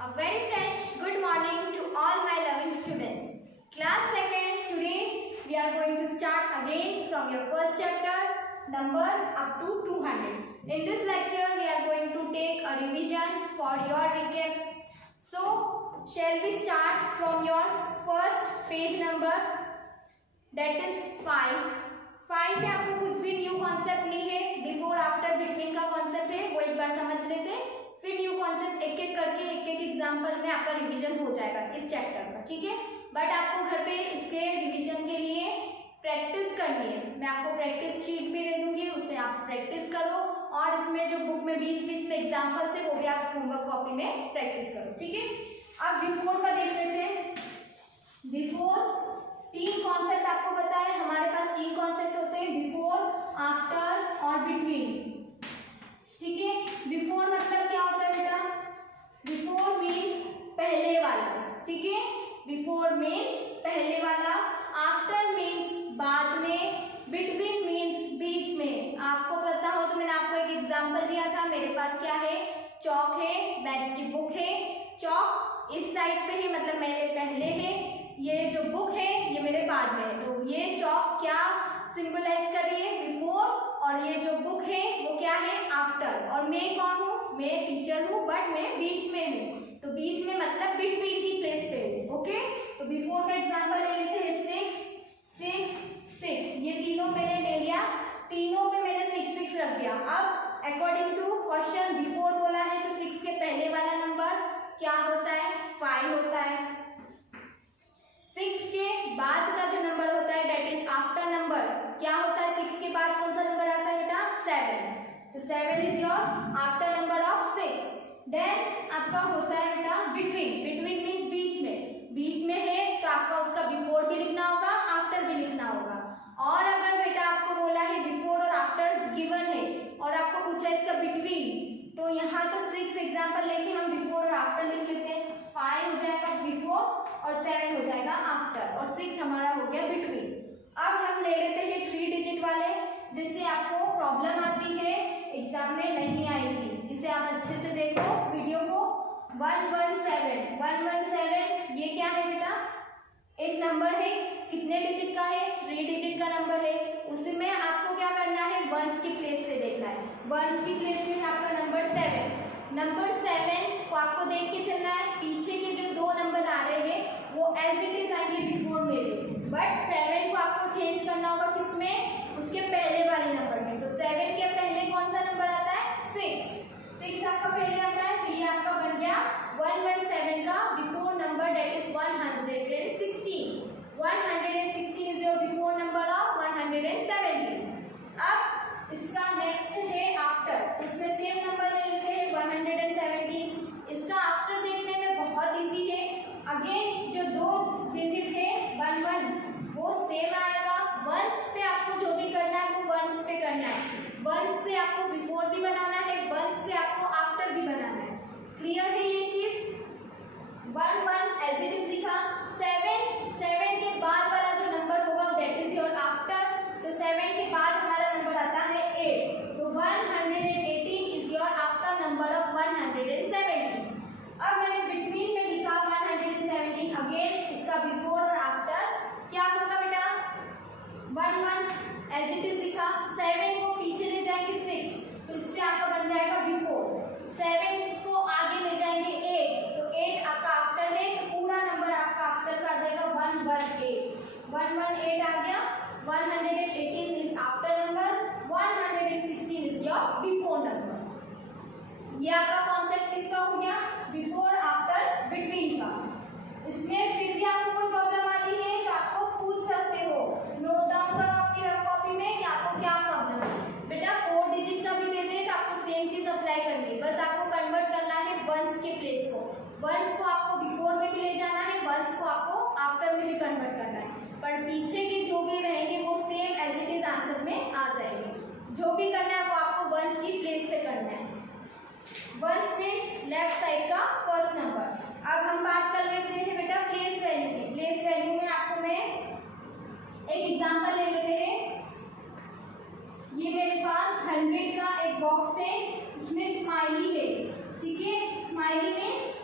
A very fresh good morning to all my loving students. Class 2nd, today we are going to start again from your first chapter, number up to 200. In this lecture, we are going to take a revision for your recap. So, shall we start from your first page number, that is 5. 5 में आपको कुछ भी new concept नहीं है, before after between का concept है, वो एक बार समझ लेते हैं, फिर न्यू कॉन्सेप्ट एक एक करके एक एक एग्जाम्पल में आपका रिवीजन हो जाएगा इस चैप्टर का, ठीक है। बट आपको घर पे इसके रिवीजन के लिए प्रैक्टिस करनी है। मैं आपको प्रैक्टिस शीट भी दे दूंगी, उससे आप प्रैक्टिस करो और इसमें जो बुक में बीच बीच में एग्जाम्पल्स है वो भी आप होमवर्क कॉपी में प्रैक्टिस करो, ठीक है। अब बिफोर का देख लेते हैं। बिफोर 3 कॉन्सेप्ट आपको पता है, हमारे पास 3 कॉन्सेप्ट होते हैं, बिफोर, आफ्टर और बिटवीन, ठीक है। बिफोर मतलब क्या होता है बेटा? बिफोर मीन्स पहले वाला, ठीक है। बिफोर मीन्स पहले वाला, आफ्टर मीन्स बाद में, बिटवीन मीन्स बीच में। आपको पता हो तो मैंने आपको एक एग्जांपल दिया था, मेरे पास क्या है, चौक है, बैच की बुक है, चौक इस साइड पे है मतलब मेरे पहले है, ये जो बुक है ये मेरे बाद में है। तो ये चौक क्या सिंबलाइज कर रही है? बिफोर, और ये जो बुक है वो क्या है? आफ्टर। और मैं कौन हूँ? मैं टीचर हूँ, बट मैं बीच में हूँ, तो बीच में मतलब बिटवीन की प्लेस पे हूँ, ओके। तो बिफोर का एग्जांपल ले लेते हैं, 6 6 6, ये तीनों मैंने ले लिया, तीनों पे मैंने 6 6 रख दिया। अब अकॉर्डिंग टू क्वेश्चन बिफोर बोला है तो 6 के पहले वाला नंबर क्या होता है? 5 होता है। 6 के बाद का जो नंबर होता है डेट इज आफ्टर नंबर, क्या होता है? 6 के बाद कौन सा नंबर आता है बेटा? 7। तो 7 is your after number of 6। Then आपका होता है बेटा बिटवीन। बिटवीन मीन्स बीच में, बीच में है तो आपका उसका बिफोर भी लिखना होगा, आफ्टर भी लिखना होगा। और अगर बेटा आपको बोला है बिफोर और आफ्टर गिवन है और आपको पूछा है इसका बिटवीन, तो यहाँ तो 6 एग्जाम्पल लेके हम बिफोर और आफ्टर लिख लेते हैं। 5 हो जाएगा बिफोर और 7 हो जाएगा आफ्टर, और 6 हमारा हो गया बिटवीन। अब हम ले लेते हैं 3 डिजिट वाले, जिससे आपको प्रॉब्लम आती है, एग्जाम में नहीं आएगी। इसे आप अच्छे से देखो वीडियो को। 117 117 ये क्या है बेटा? एक नंबर है, कितने डिजिट का है? 3 डिजिट का नंबर है। उसमें आपको क्या करना है? वंस की प्लेस से देखना है। वंस की प्लेस में आपका नंबर 7। नंबर 7 को आपको देख के चलना है, पीछे के जो 2 नंबर आ रहे हैं वो एज इट इज आएंगे बिफोर में भी, बट 7 को आपको चेंज करना होगा किसमें? उसके पहले वाले नंबर में। तो 7 के पहले कौन सा नंबर आता है? 6 6 आपका पहले आता है, तो ये आपका बन गया 117 का before number, that is 116। 116 is your before number of 117। अब इसका नेक्स्ट है आफ्टर, इसमें सेम नंबर ले लेते हैं 117। इसका आफ्टर देखने में बहुत इजी है। अगेन जो 2 डिजिट है 1 1 वो सेम आएगा। वंस पे आपको जो भी करना है वो वंस पे करना है। वंस से आपको बिफोर भी बनाना है, वंस से आपको आफ्टर भी बनाना है। क्लियर है ये चीज? 1 1 एज इट इज लिखा। 7 के बाद वाला जो नंबर होगा डेट इज योर आफ्टर। तो 7 के बाद हमारा नंबर आता है 8, तो 118 is your after number of 117। अब मैंने बिटवीन में लिखा 117। अगेन इसका बिफोर और आफ्टर क्या होगा बेटा? 1 1 एज इट इज लिखा। 7 को पीछे ले जाएंगे 6, तो इससे आपका बन जाएगा बिफोर। 7 को आगे ले जाएंगे 8, तो 8 आपका आफ्टर है, तो पूरा नंबर आपका आफ्टर का आ जाएगा 118। 118 आ गया। 118 is after number, 116 is your before number. ये आपका कॉन्सेप्ट किसका हो गया? बिफोर, आफ्टर, बिटवीन का। इसमें फिर भी आपको कोई प्रॉब्लम आती है तो आपको पूछ सकते हो, नोट डाउन करो आपकी रफ कॉपी में कि आपको क्या प्रॉब्लम है। बेटा 4 डिजिट का भी दे दे तो आपको सेम चीज अप्लाई करनी है, बस आपको कन्वर्ट करना है वंस के प्लेस को। वंस को आपको बिफोर में भी ले जाना है, वंस को आपको आफ्टर में भी कन्वर्ट करना है, पर पीछे के जो भी रहेंगे वो same as it is answer में आ जाएंगे। जो भी करना है वो आपको वंस की प्लेस से करना है। वंस मीन्स लेफ्ट साइड का फर्स्ट नंबर। अब हम बात कर लेते हैं बेटा प्लेस वैल्यू की। प्लेस वैल्यू में आपको मैं एक एग्जांपल ले लेते हैं। ये मेरे पास 100 का एक बॉक्स है, इसमें स्माइली है, ठीक है। स्माइली मीन्स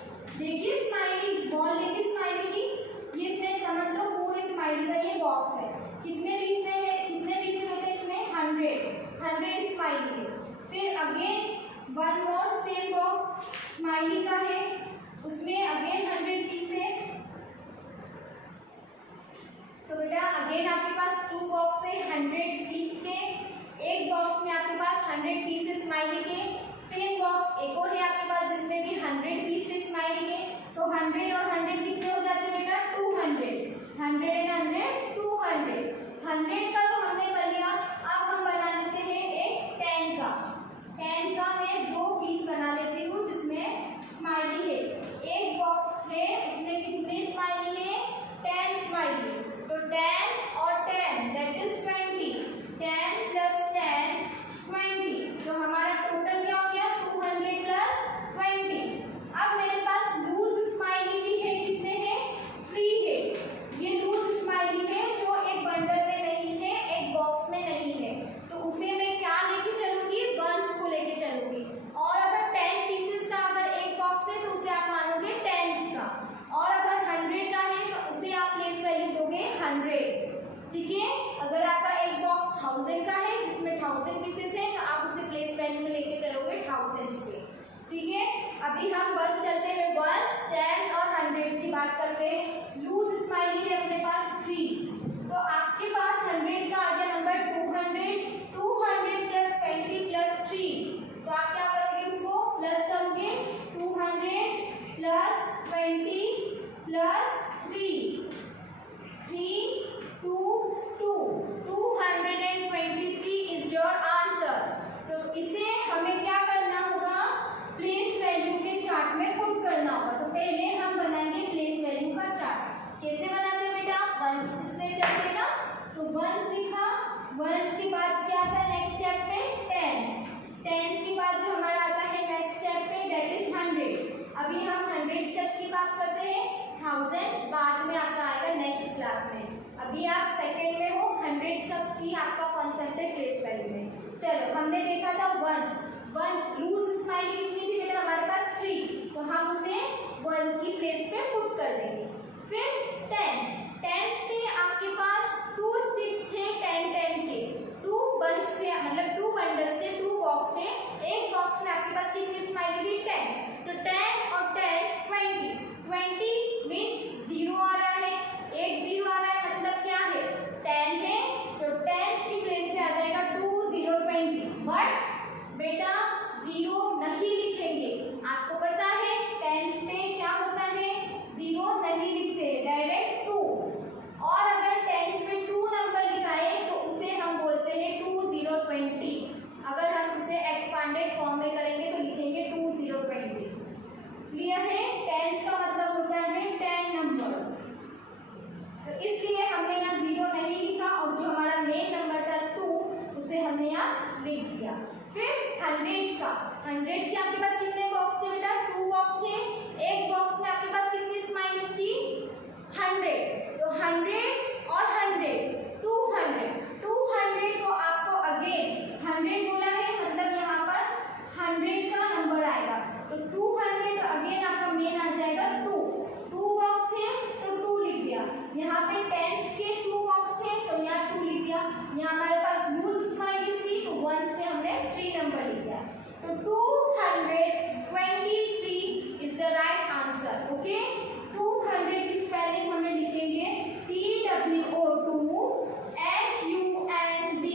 स्माइली का है, उसमें अगेन 100 पीस है। तो बेटा अगेन आपके पास 2 बॉक्स है 100 पीस के। एक बॉक्स में आपके पास 100 पीस है स्माइली के। सेम बॉक्स एक और है आपके पास जिसमें भी 100 पीस है स्माइली के। तो 100 और 100 कितने हो जाते हैं बेटा? 200। 100 एंड 100 200। 100 का तो हमने कर लिया। अब हम बना लेते हैं एक 10 का। 10 का मैं 2 पीस बना लेती हूँ जिसमें स्माइली है। एक बॉक्स है, इसमें कितने स्माइली है? 10 स्माइली। तो 10 और 10 दैट इज 20। 10 प्लस 10 20। तो हमारा टोटल क्या हो गया? 200 प्लस 20। अब मेरे पास लूज स्माइली भी है। कितने हैं? 3 है। ये लूज स्माइली है जो एक बंडल में नहीं है, एक बॉक्स में नहीं है। तो उसे मैं क्या लेके चलूंगी? वंस को लेके चलूंगी। और अगर 10 पीसेस का अगर एक बॉक्स है तो उसे आप मानोगे टेंस का। और अगर 100 का है तो उसे आप प्लेस वैल्यू दोगे हंड्रेड्स। ठीक है? अगर आपका एक बॉक्स 1000 का है जिसमें 1000 पीसेस हैं तो आप उसे प्लेस वैल्यू में लेके चलोगे थाउजेंड्स पे। ठीक है? अभी हम बस चलते हैं वंस, टेंस और हंड्रेड्स की बात करते हैं। लूज स्माइली है अपने पास 3। तो आपके पास 100 का आ गया नंबर 200। 200 plus 20 plus 3। तो आप क्या करोगे? उसको प्लस करोगे। 200 plus 20 plus 3। 3 2 2 223 is your answer. तो इसे हमें क्या करना होगा? प्लेस वैल्यू के चार्ट में पुट करना होगा। तो पहले हम बनाएंगे प्लेस वैल्यू का चार्ट। कैसे बनाते हैं बेटा? वंस से चलते ना। तो वंस लिखा। वंस के बाद क्या आता है नेक्स्ट स्टेप में? टेंस। टेंस के बाद जो हमारा आता है नेक्स्ट स्टेप में दैट इज हंड्रेड्स। अभी हम हंड्रेड्स तक की बात करते हैं। 1000 बाद में आपका आएगा नेक्स्ट क्लास में। अभी आप सेकेंड में हो, हंड्रेड्स तक की आपका कॉन्सेप्ट है प्लेस वैल्यू में। चलो हमने देखा था वंस। वंस लूज स्माइली कितनी थी बेटा? हमारे पास 3। तो हम उसे वंस की प्लेस पे पुट कर देंगे। फिर टेंस। टेंस में आपके पास 2 स्टिक्स थे 10 10 के। 2 बंच थे, मतलब 2 बंडल्स थे, 2 बॉक्स थे। एक बॉक्स में आपके पास कितनी स्माइली थी? 10। तो 10 और 10 20। 20 मीन्स 0 आ रहा है। एक 0 आ रहा है मतलब क्या है? 10 है। तो 10 की प्लेस पे आ जाएगा 2 0 20। बट बेटा 0 नहीं लिखेंगे। आपको पता है 10 पे क्या होता है? 0 नहीं लिखते, डायरेक्ट 2। और अगर 10 में 2 नंबर लिखाए तो उसे हम बोलते हैं 2 0 20। अगर हम उसे एक्सपांडेड फॉर्म में करेंगे तो लिखेंगे 2 0 20। क्लियर है? टेंस का मतलब होता है 10 नंबर। तो इसलिए हमने यहाँ 0 नहीं लिखा और जो हमारा मेन नंबर था 2 उसे हमने यहाँ लिख दिया। फिर हंड्रेड्स का। हंड्रेड्स के आपके पास कितने बॉक्स थे बेटा? 2 बॉक्स थे। एक बॉक्स में आपके पास कितनी स्माइलीज थी? 100। तो 100 और 100 200। 200 को आपको अगेन 100 बोला है मतलब यहाँ पर 100 का नंबर आएगा। तो 200 तो अगेन आपका मेन आ जाएगा 2। 2 बॉक्स है तो 2 लिख दिया। यहाँ पे टेंस के 2 बॉक्स है तो यहाँ 2 लिख दिया। यहाँ हमारे पास लूज स्माइलीज थी तो 1 से हमने 3 नंबर लिख दिया। तो 223 is the right answer. Okay? 200 की स्पेलिंग हमें लिखेंगे TWO2 HUNDRED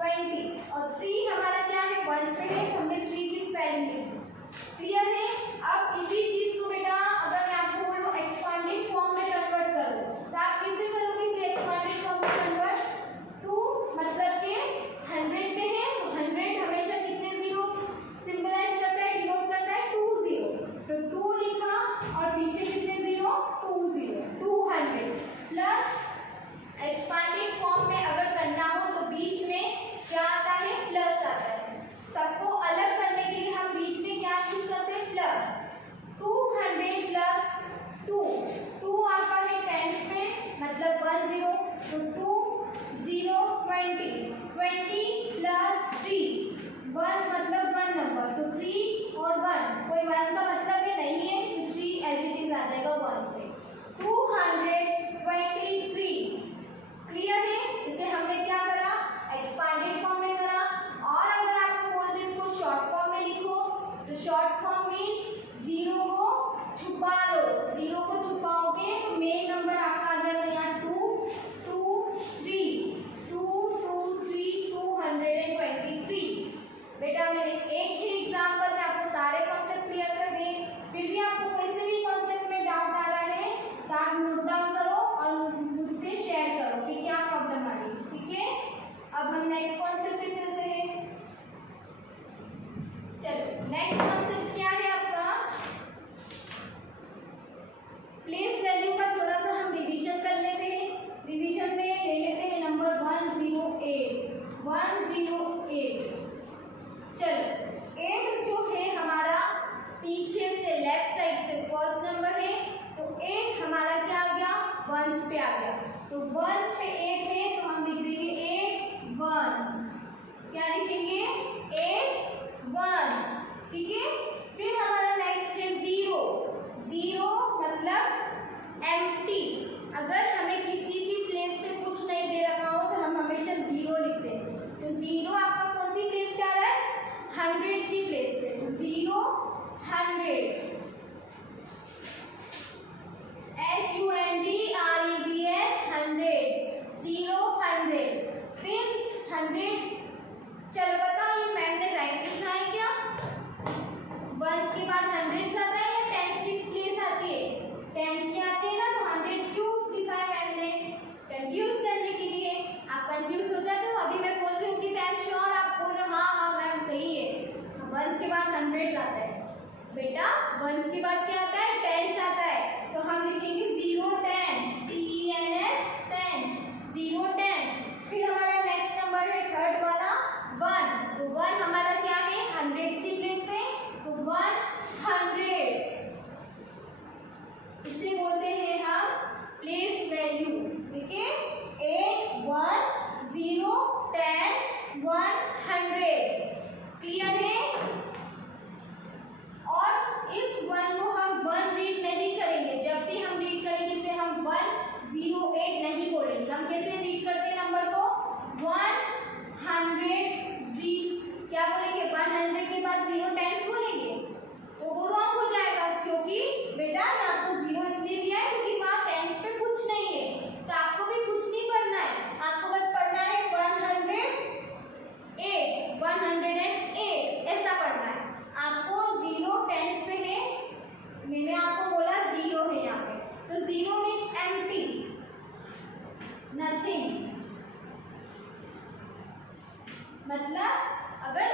20 और 3 हमारा क्या है? वंस पे है, हमने 3 की स्पेलिंग लिखी। क्लियर है? अब इसी चीज को बेटा अगर मैं आपको बोलूं एक्सपांडेड फॉर्म में कन्वर्ट करो तो आप कैसे करोगे इसे एक्सपांडेड फॉर्म में कन्वर्ट? 2 मतलब के 100 पे है तो 100 हमेशा कितने जीरो सिंबलाइज करता है, डिनोट करता है 2 0। तो 2 लिखा और पीछे कितने जीरो? 2 0। 200 प्लस 20, 20 प्लस 3, वंस मतलब 1 नंबर, तो 3 और 1, कोई 1 का मतलब ये नहीं है, तो 3 एज इट इज आ जाएगा वंस में। 223, क्लियर है। इसे हमने क्या करा, एक्सपांडेड फॉर्म में करा। और अगर आपको बोल दे इसको शॉर्ट फॉर्म में लिखो, तो शॉर्ट फॉर्म मीन्स 0 को छुपा लो, 0 को छुपाओगे तो मेन नंबर आपका आ जाएगा यहाँ 2, 2, 3, 2, 2, 3, 223। बेटा मैंने एक ही एग्जाम्पल में आपको सारे कॉन्सेप्ट क्लियर कर दिए। फिर भी आपको कोई से भी कॉन्सेप्ट में डाउट आ रहा है तो आप नोट डाउन करो और मुझसे शेयर करो कि क्या प्रॉब्लम आ रही है, ठीक है। अब हम नेक्स्ट कॉन्सेप्ट पे चलते हैं। चलो नेक्स्ट कॉन्सेप्ट क्या है आपका, प्लेस वैल्यू का थोड़ा सा हम रिवीजन कर लेते हैं। रिवीजन में ले लेते हैं नंबर 108, 108। चलो 8 जो है हमारा पीछे से लेफ्ट साइड से फर्स्ट नंबर है, तो 8 हमारा क्या आ गया, वंस पे आ गया। तो वंस पे 8 है तो हम लिख देंगे 8 वंस। क्या लिखेंगे, 8 वंस, ठीक है। फिर हमारा नेक्स्ट है 0, 0 मतलब एम्प्टी। अगर हमें किसी भी प्लेस पे कुछ नहीं दे रखा हो तो हम हमेशा 0 लिखते हैं। तो 0 आपका कौन सी प्लेस पे आ रहा है, हंड्रेड्स की प्लेस पे, तो 0 हंड्रेड्स, HUNDREDS हंड्रेड्स, 0 हंड्रेड्स। फिर हंड्रेड्स, चलो बताओ ये मैंने राइट लिखा है क्या, वंस के बाद हंड्रेड्स आता है या टेंस की प्लेस आती है, टेंस की आती है ना, तो हंड्रेड्स क्यों लिखा है मैंने, कंफ्यूज करने के लिए। आप कंफ्यूज हो जाते हो, अभी मैं बोल रही हूँ कि टेंस श्योर, आप बोल रहे हो हाँ हाँ मैम सही है, वंस के बाद हंड्रेड्स आता है। बेटा वंस के बाद क्या आता है, टेंस आता है, तो हम लिखेंगे 0 टेंस, TENS टेंस, 0 टेंस। फिर हमारा नेक्स्ट नंबर है थर्ड वाला 1, तो 1 हमारा क्या है, हंड्रेड्स की प्लेस पे, तो 1 हंड्रेड्स। इसे बोलते हैं हम प्लेस वैल्यू, ठीक है। 8 वंस, 0 टेंस, 1 हंड्रेड्स, क्लियर है। और इस 1 को हम 1 रीड नहीं करेंगे, जब भी हम रीड करेंगे इसे हम 108 नहीं बोलेंगे। हम कैसे रीड करते हैं नंबर को, 100 क्या बोलेंगे, 100 के बाद 0 टेंस बोलेंगे, तो वो रॉन्ग हो जाएगा। क्योंकि बेटा आपको 0 इसलिए दिया है क्योंकि वहाँ टेंस पे कुछ नहीं है, तो आपको भी कुछ नहीं पढ़ना है, आपको बस पढ़ना है 108, 108 ऐसा पढ़ना है आपको। 0 टेंस पे है, मैंने आपको बोला 0 है यहाँ पे, तो 0 मीन्स एम्प्टी, नथिंग। मतलब अगर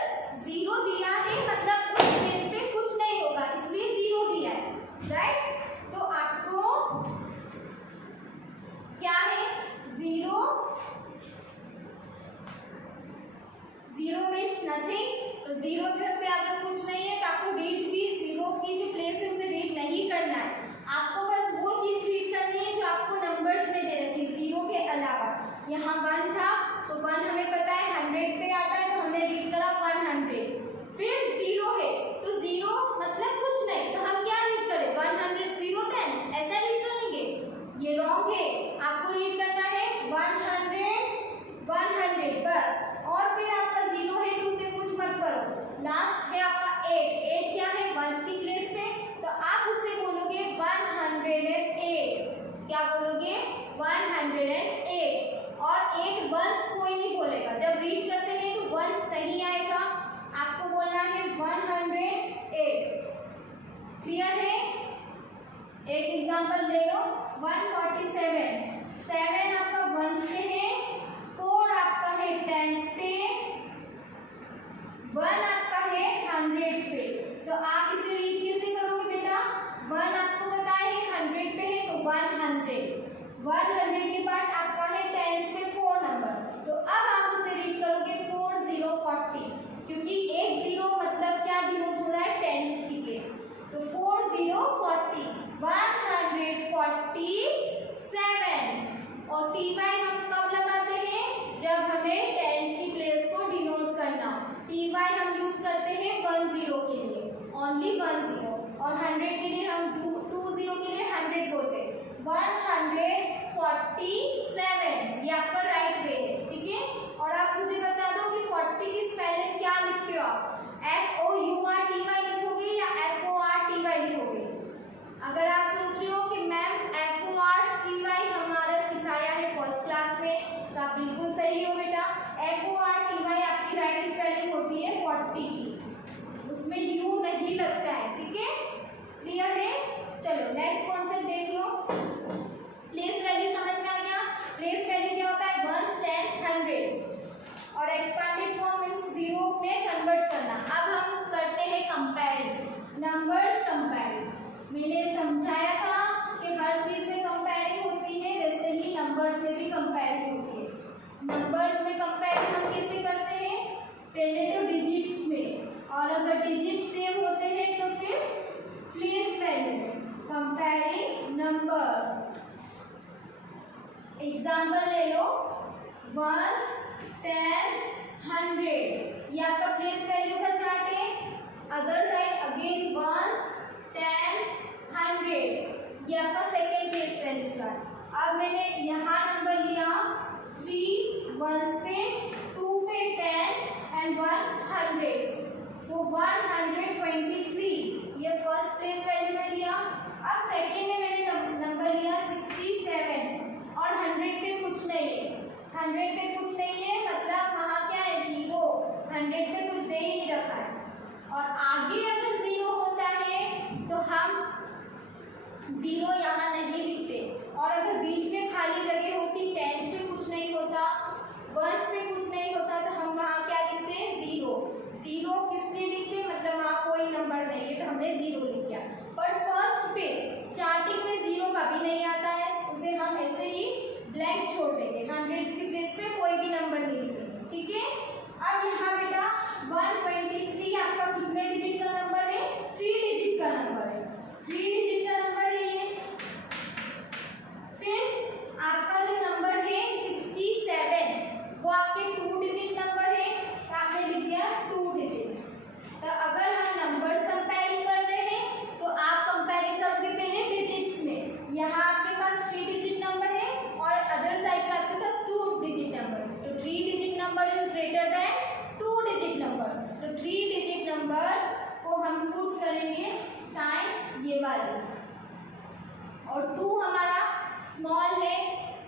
0 दिया है मतलब उस प्लेस पे कुछ नहीं होगा, इसलिए 0 दिया है, राइट। तो आपको क्या है, 0 मीन्स नथिंग, तो 0 पे अगर कुछ नहीं है तो आपको रीड भी 0 की जो प्लेस है उसे रीड नहीं करना है। आपको बस वो चीज रीड करनी है जो आपको नंबर्स में दे रखी है, 0 के अलावा। यहाँ 1 था तो 1 हमें पता है 100 पे आता है, तो हमने रीड करा 100। फिर 0 है तो 0 मतलब कुछ नहीं, तो हम क्या रीड करें, 100 0 टेंस ऐसा रीड करेंगे, ये रॉन्ग है। आपको रीड करना है 100 बस। और फिर आपका 0 है तो उसे कुछ मत करो। लास्ट है आपका 8 क्या है, वंस की प्लेस पे, तो आप उससे बोलोगे 108। क्या बोलोगे, 108। और 8 वंस कोई नहीं बोलेगा, जब रीड करते हैं तो वंस नहीं आएगा, आपको बोलना है 108। क्लियर है। एक एग्जांपल ले लो, 147, 7 आपका वंस पे है, 4 आपका है टेंस पे, 1 आपका है हंड्रेड्स पे। तो आप इसे रीड कैसे करोगे बेटा, 1 आपको पता है 100 पे है तो 100, 100 के बाद आपका है टेंस पे 4 नंबर, तो अब आप उसे रीड करोगे 4040, क्योंकि एक 0 मतलब क्या डिनोट हो रहा है, टेंस की प्लेस, तो 4040, 147। और TY हम कब लगा ओनली 1 0, और 100 के लिए हम 2 0 के लिए 100 बोलते हैं। 147, ये आपका राइट वे है, ठीक है। और आप मुझे बता दो कि 40 की स्पेलिंग क्या लिखते हो आप, FOURTY लिखोगे या FORTY लिखोगे? अगर आप सोच रहे हो कि मैम FORTY हमारा सिखाया है फर्स्ट क्लास में, तो आप बिल्कुल सही हो बेटा। FORTY आपकी राइट स्पेलिंग होती है 40 की, उसमें यू नहीं लगता है, ठीक है, क्लियर है। चलो नेक्स्ट कॉन्सेप्ट देख लो। प्लेस वैल्यू समझ में आ गया। प्लेस वैल्यू क्या होता है, वंस, टेंस, हंड्रेड्स, और एक्सपेंडेड फॉर्म मींस जीरो में कन्वर्ट करना। अब हम करते हैं कंपेयरिंग, नंबर्स कंपेयरिंग। मैंने समझाया था कि हर चीज में कंपेयरिंग होती है, वैसे ही नंबर्स में भी कंपेयरिंग होती है। नंबर्स में कंपेयरिंग हम कैसे करते हैं, पहले तो डिजिट्स में, और अगर डिजिट सेम होते हैं तो फिर प्लेस वैल्यू में। कंपेयरिंग नंबर, एग्जाम्पल ले लो, वंस, टेंस, हंड्रेड, ये आपका प्लेस वैल्यू का चार्ट है। Other side again ones, tens, hundreds, ये आपका सेकेंड प्लेस वैल्यू चार्ट। अब मैंने यहाँ नंबर लिया 3 वंस पे, 2 पे टेंस एंड 1 हंड्रेड्स, तो 123 ये फर्स्ट प्लेस वैल्यू में लिया। अब सेकेंड में मैंने नंबर लिया 67, और 100 पे कुछ नहीं है, 100 पे कुछ नहीं है मतलब वहाँ क्या है, 0, 100 पे कुछ दे ही नहीं रखा है। और आगे अगर 0 होता है तो हम 0 यहाँ नहीं लिखते, और अगर बीच में खाली जगह होती, टेंस पे कुछ नहीं होता, वंस पे कुछ नहीं होता, तो हम वहाँ क्या लिखते हैं, 0। 0 किस लिए लिखते हैं, मतलब वहाँ कोई नंबर नहीं है तो हमने 0 लिख दिया। पर फर्स्ट पे स्टार्टिंग में 0 कभी नहीं आता है, उसे हम ऐसे ही ब्लैंक छोड़ देंगे, 100 की प्लेस पे कोई भी नंबर नहीं लिखेंगे, ठीक है। अब यहाँ बेटा 123 आपका कितने डिजिट का नंबर है, 3 डिजिट का नंबर है, 3 डिजिट का नंबर है ये। फिर आपका जो नंबर है 67, वो आपके 2 डिजिट नंबर है, तो आपने लिख दिया 2 डिजिट। तो अगर हम नंबर्स कंपेयरिंग कर रहे हैं तो आप कंपेयरिंग करोगे पहले डिजिट्स में। यहाँ आपके पास 3 डिजिट नंबर है और अदर साइड पे आपके पास 2 डिजिट नंबर है, तो 3 digit number is greater than 2 digit number. तो 3 डिजिट नंबर को हम पुट करेंगे साइन ये वाले, और 2 हमारा स्मॉल है,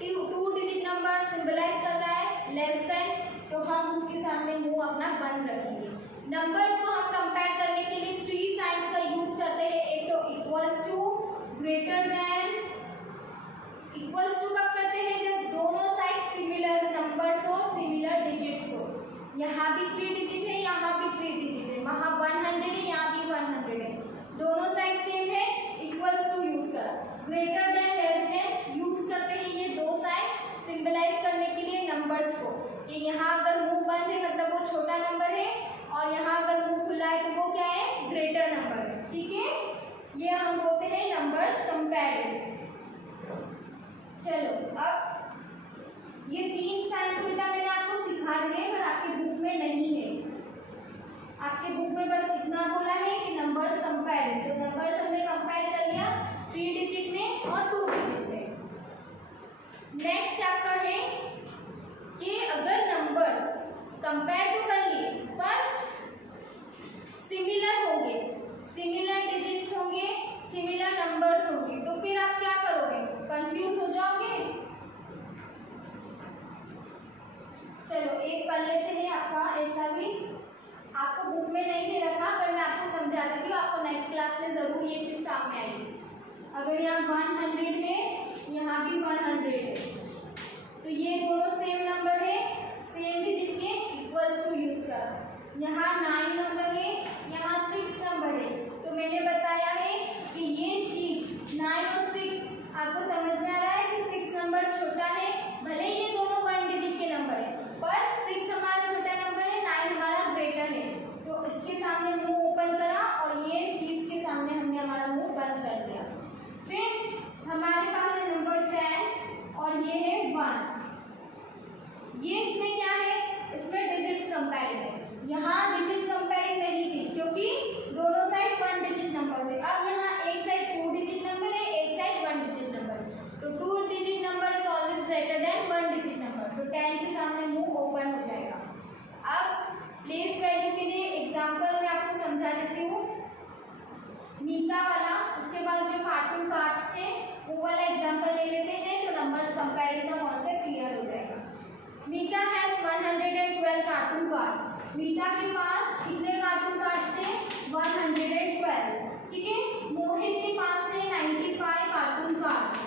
2 डिजिट नंबर सिंबलाइज कर रहा है लेस देन, तो हम उसके सामने मुंह अपना बंद रखेंगे। नंबर्स को हम कंपेयर करने के लिए 3 साइंस का यूज करते हैं। एक तो equals to, greater than. Equals to कब करते हैं, जब दोनों साइड सिमिलर नंबर्स हो, सिमिलर डिजिट्स हो। यहाँ भी 3 डिजिट है, यहाँ भी 3 डिजिट है, वहाँ 100 है, यहाँ भी 100 है, दोनों साइड सेम है, इक्वल्स टू यूज करा। Greater than, less than use करते हैं ये 2 साइड सिंबलाइज करने के लिए नंबर्स को, कि यहाँ अगर मुंह बंद है मतलब वो छोटा नंबर है, और यहाँ अगर मुंह खुला है तो वो क्या है, ग्रेटर नंबर है, ठीक है। ये हम बोलते हैं नंबर्स कंपेयरिंग। चलो अब ये 3 साइन तो बेटा मैंने आपको सिखा दिए, पर आपके बुक में नहीं है। आपके बुक में बस इतना बोला है कि नंबर्स कंपेयरिंग, तो नंबर्स हमने कंपेयर कर लिया 3 डिजिट में और 2 डिजिट में। नेक्स्ट आपका है कि अगर नंबर्स कंपेयर तो कर लिए पर सिमिलर होंगे, सिमिलर डिजिट्स होंगे, सिमिलर नंबर्स होंगे, तो फिर आप क्या करोगे, कंफ्यूज हो जाओगे। चलो एक कर लेते हैं आपका ऐसा भी, आपको बुक में नहीं दे रखा पर मैं आपको समझा देती हूँ, आपको नेक्स्ट क्लास में जरूर ये चीज काम में आएगी। अगर यहाँ 100 है, यहाँ भी 100 है, तो ये दोनों सेम नंबर है, सेम डिजिट के, इक्वल्स टू यूज करा। यहाँ 9 नंबर है, यहाँ 6 नंबर है, तो मैंने बताया है कि ये चीज 9 और 6 आपको समझ में आ रहा है कि 6 नंबर छोटा है, भले ये दोनों 1 डिजिट के नंबर है, पर 6 हमारा छोटा नंबर है, 9 हमारा ग्रेटर है, तो इसके सामने मुंह ओपन करा और ये चीज के सामने हमने हमारा मुंह बंद कर दिया। फिर हमारे पास है नंबर 10 और ये है 1, ये मीता हैज 112 कार्टून कार्ड्स। मीता के पास कितने कार्टून कार्ड्स थे? 112। ठीक है। मोहित के पास थे 95 कार्टून कार्ड्स।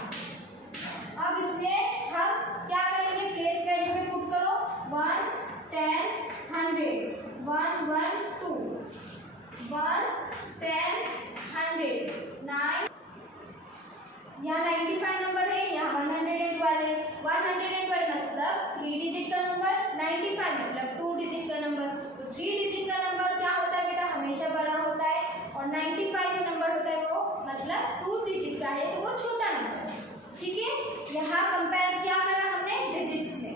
अब इसमें हम क्या करेंगे? प्लेस वैल्यू में पुट करो। Ones, tens, hundreds. 1 1 2 ones, tens, hundreds. 9 यहाँ 95 नंबर है, यहाँ 112 है। 112 मतलब 3 डिजिट का नंबर, 95 मतलब 2 डिजिट का नंबर। तो 3 डिजिट का नंबर क्या होता है बेटा? हमेशा बड़ा होता है। और 95 जो नंबर होता है वो मतलब 2 डिजिट का है तो वो छोटा नंबर है। ठीक है। यहाँ कंपेयर क्या करा हमने? डिजिट्स में।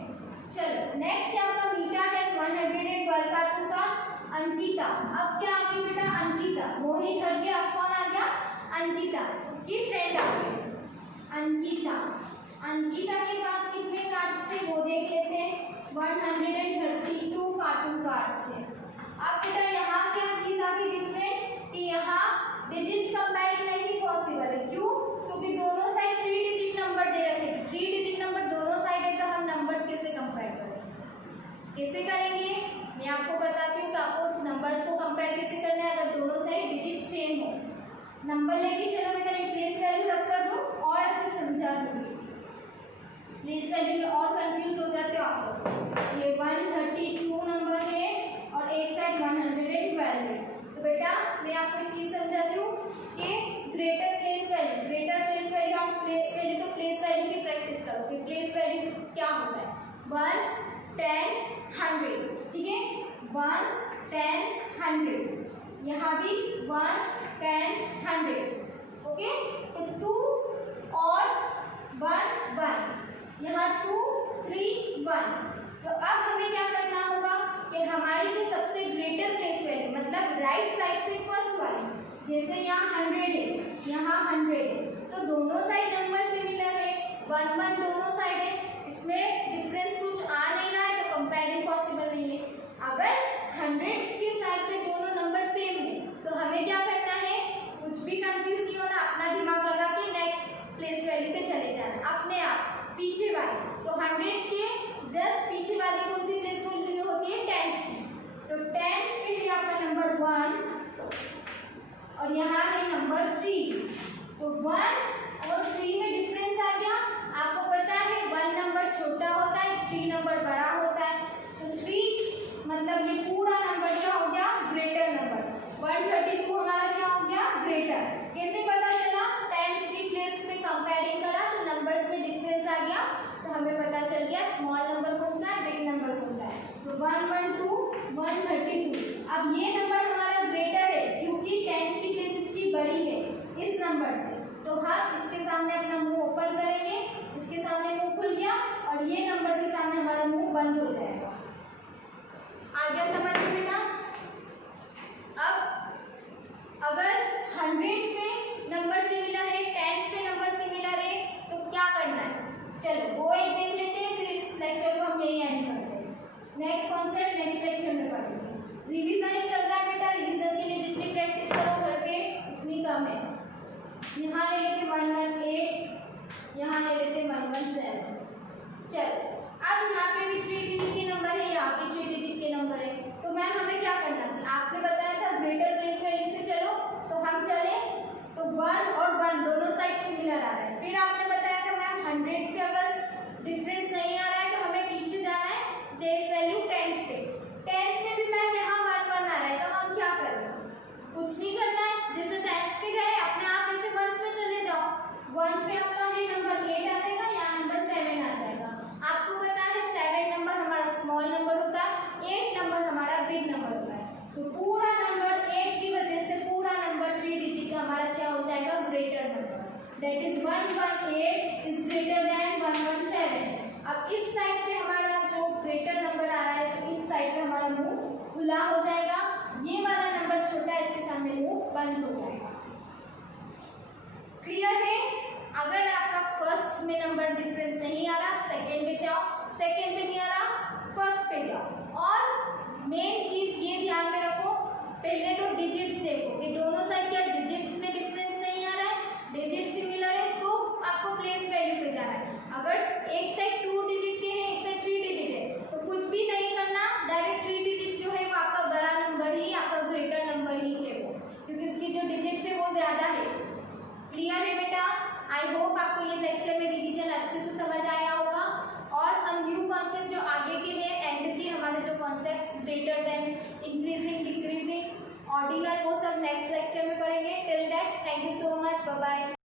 चलो नेक्स्ट क्या होगा? मीता हैज 112 कार्टून कार्ड्स। अंकिता, अब क्या आ गई बेटा? अंकिता। मोहित हट गया, अब कौन आ गया? अंकिता, उसकी फ्रेंड आ गई। अंकिता, अंकिता के पास कितने कार्ड्स थे वो देख लेते हैं। 132 कार्टून कार्ड्स थे। अब बेटा यहाँ क्या चीज आ गई डिफरेंट कि यहाँ डिजिट्स कंपेयरिंग नहीं पॉसिबल है। क्यों? क्योंकि दोनों साइड 3 डिजिट नंबर दे रखे हैं। 3 डिजिट नंबर दोनों साइड है तो हम नंबर्स कैसे कंपेयर करेंगे? कैसे करेंगे मैं आपको बताती हूँ कि आपको नंबर्स को कंपेयर कैसे करना है अगर दोनों साइड डिजिट सेम हो। नंबर लेके चलो बेटा, ये प्लेस वैल्यू रख कर दो और अच्छे समझा दूंगी। प्लेस वैल्यू में और कंफ्यूज हो जाते हो आप लोग। ये 132 नंबर है और एक साइड 112 है। तो बेटा मैं आपको एक चीज समझाती हूँ कि ग्रेटर प्लेस वैल्यू आप पहले तो प्लेस वैल्यू की प्रैक्टिस करो कि प्लेस वैल्यू क्या होता है। Ones, tens, hundreds. ठीक है। Ones, tens, hundreds. यहाँ भी वंस, टेंस, हंड्रेड्स। ओके। तो 2 और 1 1, यहाँ 2 3 1। तो अब हमें क्या करना होगा कि हमारी जो सबसे ग्रेटर प्लेस वैल्यू मतलब राइट साइड से फर्स्ट वाली, जैसे यहाँ 100 है, यहाँ 100 है, तो दोनों साइड नंबर सिमिलर है। 1 1 दोनों साइड है, इसमें डिफरेंस कुछ आ नहीं रहा है तो कंपेयरिंग पॉसिबल नहीं है। अगर हंड्रेड्स की साइड पे दोनों नंबर सेम है तो हमें क्या करना है? कुछ भी कंफ्यूज नहीं होना, अपना दिमाग लगा के नेक्स्ट प्लेस वैल्यू पे चले जाना अपने आप पीछे वाली। तो हंड्रेड्स के जस्ट पीछे वाली कौन सी प्लेस वैल्यू होती है? टेंस की। तो टेंस पे है आपका नंबर 1 और यहाँ है नंबर 3। तो 1 और 3 में डिफरेंस आ गया। आपको पता है 1 नंबर छोटा होता है, 3 नंबर बड़ा होता है। तो 3 मतलब ये पूरा नंबर क्या हो गया? Greater number. 132 हमारा क्या हो गया? ग्रेटर। कैसे पता चला? टेंस की प्लेस में कंपेयरिंग करा तो नंबर्स में डिफरेंस आ गया तो हमें पता चल गया स्मॉल नंबर कौन सा है, बिग नंबर कौन सा है। तो 112 132। अब ये नंबर हमारा ग्रेटर है क्योंकि टेंस की प्लेस इसकी बड़ी है इस नंबर से। तो हम इसके सामने अपना मुंह ओपन करेंगे, इसके सामने मुंह खुल गया और ये नंबर के सामने हमारा मुंह बंद हो जाएगा। आ गया समझ में बेटा? अब अगर हंड्रेड्स में नंबर सिमिलर है, टेंस में नंबर सिमिलर है तो क्या करना है? चलो वो एक देख लेते हैं, फिर इस लेक्चर को हम यही एंड करते हैं। नेक्स्ट कॉन्सेप्ट नेक्स्ट लेक्चर में पढ़ेंगे। रिवीजन ही चल रहा है बेटा, रिवीजन के लिए जितनी प्रैक्टिस करो घर पे उतनी कम है। यहाँ ले लेते 118, यहाँ ले लेते 117। चलो अब यहाँ पे भी 3 डिजिट के नंबर है, यहाँ पे 3 डिजिट के नंबर है। तो मैम हमें क्या करना चाहिए? आपने बताया था ग्रेटर प्लेस वैल्यू से चलो, तो हम चले तो 1 और 1 दोनों साइड सिमिलर आ रहा है। फिर आपने बताया था मैम हंड्रेड्स के अगर डिफरेंस नहीं आ रहा है तो हमें पीछे जाना है प्लेस वैल्यू टेंस पे। टेंस में भी मैम यहाँ 1 1 आ रहा है तो हम क्या करें? कुछ नहीं करना है, जैसे टेंस पे गए अपने आप ऐसे वंस में चले जाओ। वंस पे आपका है नंबर 8 आ जाएगा या नंबर 7 आ जाएगा। आपको पता है 7 नंबर हमारा स्मॉल नंबर होता है, 8 नंबर हमारा बिग नंबर होता है। तो पूरा नंबर 8 की वजह से पूरा नंबर 3 डिजिट का हमारा क्या हो जाएगा? Greater number. That is 118 is greater than 117। अब इस साइड पे हमारा जो ग्रेटर नंबर आ रहा है तो इस साइड पे हमारा मुंह खुला हो जाएगा, ये वाला नंबर छोटा है इसके सामने मुंह बंद हो जाएगा। क्लियर है? अगर आपका फर्स्ट में नंबर डिफरेंस नहीं आ रहा सेकेंड पे जाओ, सेकेंड पे नहीं आ रहा फर्स्ट पे जाओ। और मेन चीज ये ध्यान में रखो, पहले तो डिजिट्स देखो कि दोनों साइड क्या डिजिट्स में डिफरेंस नहीं आ रहा है, डिजिट सिमिलर है तो आपको प्लेस वैल्यू पे जाना है। अगर एक साइड 2 डिजिट के हैं एक साइड 3 डिजिट है तो ज़्यादा है। क्लियर है बेटा? आई होप आपको ये लेक्चर में रिवीजन अच्छे से समझ आया होगा और हम न्यू कॉन्सेप्ट जो आगे के हैं एंड के हमारे जो concept greater than, increasing, decreasing, ordinal, वो सब नेक्स्ट लेक्चर में पढ़ेंगे। Till that thank you so much, bye bye.